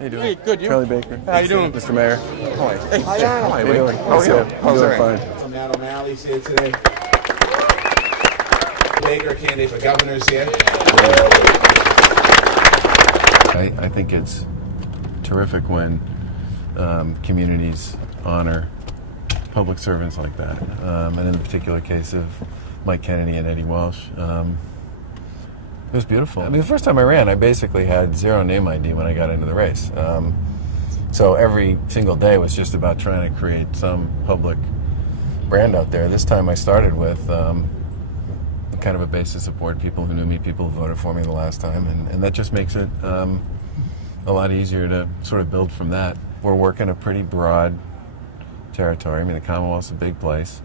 How you doing? Hey, good. You? Charlie Baker. How you doing? Mr. Mayor. Hi. Hey, How you doing? How are you? I'm doing fine. Matt O'Malley's here today. Baker, candidate for governor's here. I think it's terrific when communities honor public servants like that. And in the particular case of Mike Kennedy and Eddie Walsh, it was beautiful. I mean, the first time I ran, I basically had zero name ID when I got into the race. So every single day was just about trying to create some public brand out there. This time I started with kind of a base of support, people who knew me, people who voted for me the last time, and that just makes it a lot easier to sort of build from that. We're working a pretty broad territory. I mean, the Commonwealth's a big place.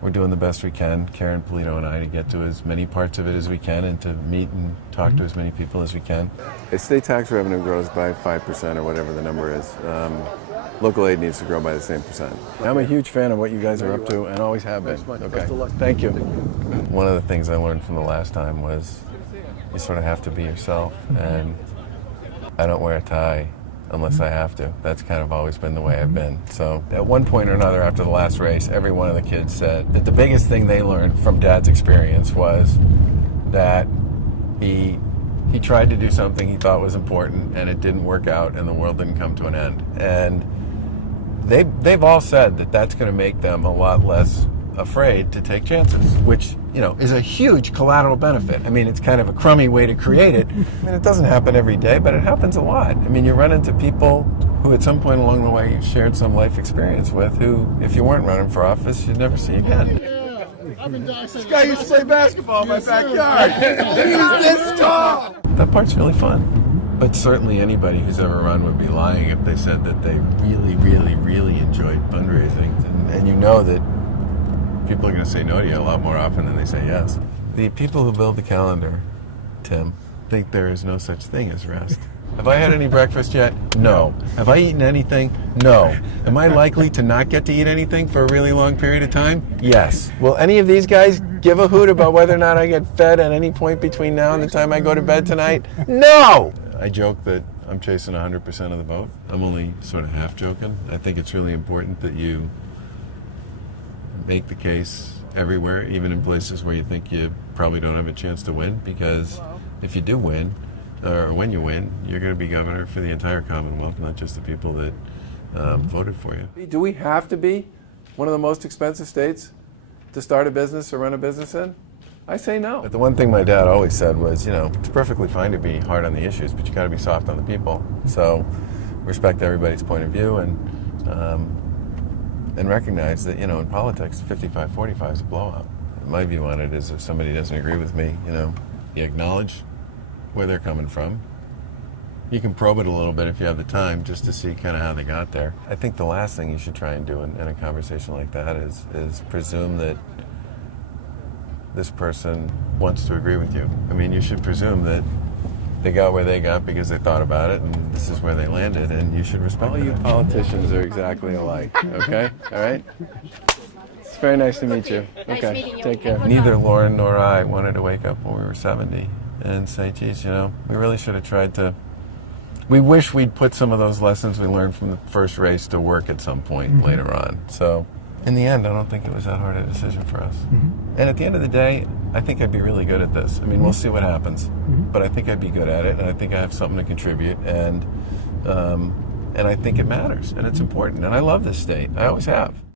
We're doing the best we can, Karen Polito and I, to get to as many parts of it as we can and to meet and talk to as many people as we can. If state tax revenue grows by 5% or whatever the number is, local aid needs to grow by the same percent. I'm a huge fan of what you guys are up to and always have been. Okay. Thank you. One of the things I learned from the last time was you sort of have to be yourself, and I don't wear a tie unless I have to. That's kind of always been the way I've been. So at one point or another after the last race, every one of the kids said that the biggest thing they learned from Dad's experience was that he tried to do something he thought was important and it didn't work out and the world didn't come to an end. And they've all said that that's going to make them a lot less afraid to take chances, which, you know, is a huge collateral benefit. I mean, it's kind of a crummy way to create it. I mean, it doesn't happen every day, but it happens a lot. I mean, you run into people who at some point along the way you've shared some life experience with who, if you weren't running for office, you'd never see again. This guy used to play basketball in my backyard. He's this tall. That part's really fun. But certainly anybody who's ever run would be lying if they said that they really, really, really enjoyed fundraising. And you know that people are going to say no to you a lot more often than they say yes. The people who build the calendar, Tim, think there is no such thing as rest. Have I had any breakfast yet? No. Have I eaten anything? No. Am I likely to not get to eat anything for a really long period of time? Yes. Will any of these guys give a hoot about whether or not I get fed at any point between now and the time I go to bed tonight? No! I joke that I'm chasing 100% of the vote. I'm only sort of half joking. I think it's really important that you make the case everywhere, even in places where you think you probably don't have a chance to win, because if you do win, or when you win, you're going to be governor for the entire Commonwealth, not just the people that voted for you. Do we have to be one of the most expensive states to start a business or run a business in? I say no. But the one thing my dad always said was, you know, it's perfectly fine to be hard on the issues, but you got to be soft on the people. So respect everybody's point of view and recognize that, you know, in politics, 55-45 is a blowout. My view on it is if somebody doesn't agree with me, you know, you acknowledge where they're coming from. You can probe it a little bit if you have the time just to see kind of how they got there. I think the last thing you should try and do in a conversation like that is presume that this person wants to agree with you. I mean, you should presume that they got where they got because they thought about it, and this is where they landed, and you should respect it. All you politicians are exactly alike, okay? All right? It's very nice to meet you. Okay, take care. Neither Lauren nor I wanted to wake up when we were 70 and say, geez, you know, we really should have tried to... We wish we'd put some of those lessons we learned from the first race to work at some point later on. So, in the end, I don't think it was that hard a decision for us. And at the end of the day, I think I'd be really good at this. I mean, we'll see what happens. But I think I'd be good at it, and I think I have something to contribute, and I think it matters, and it's important. And I love this state. I always have.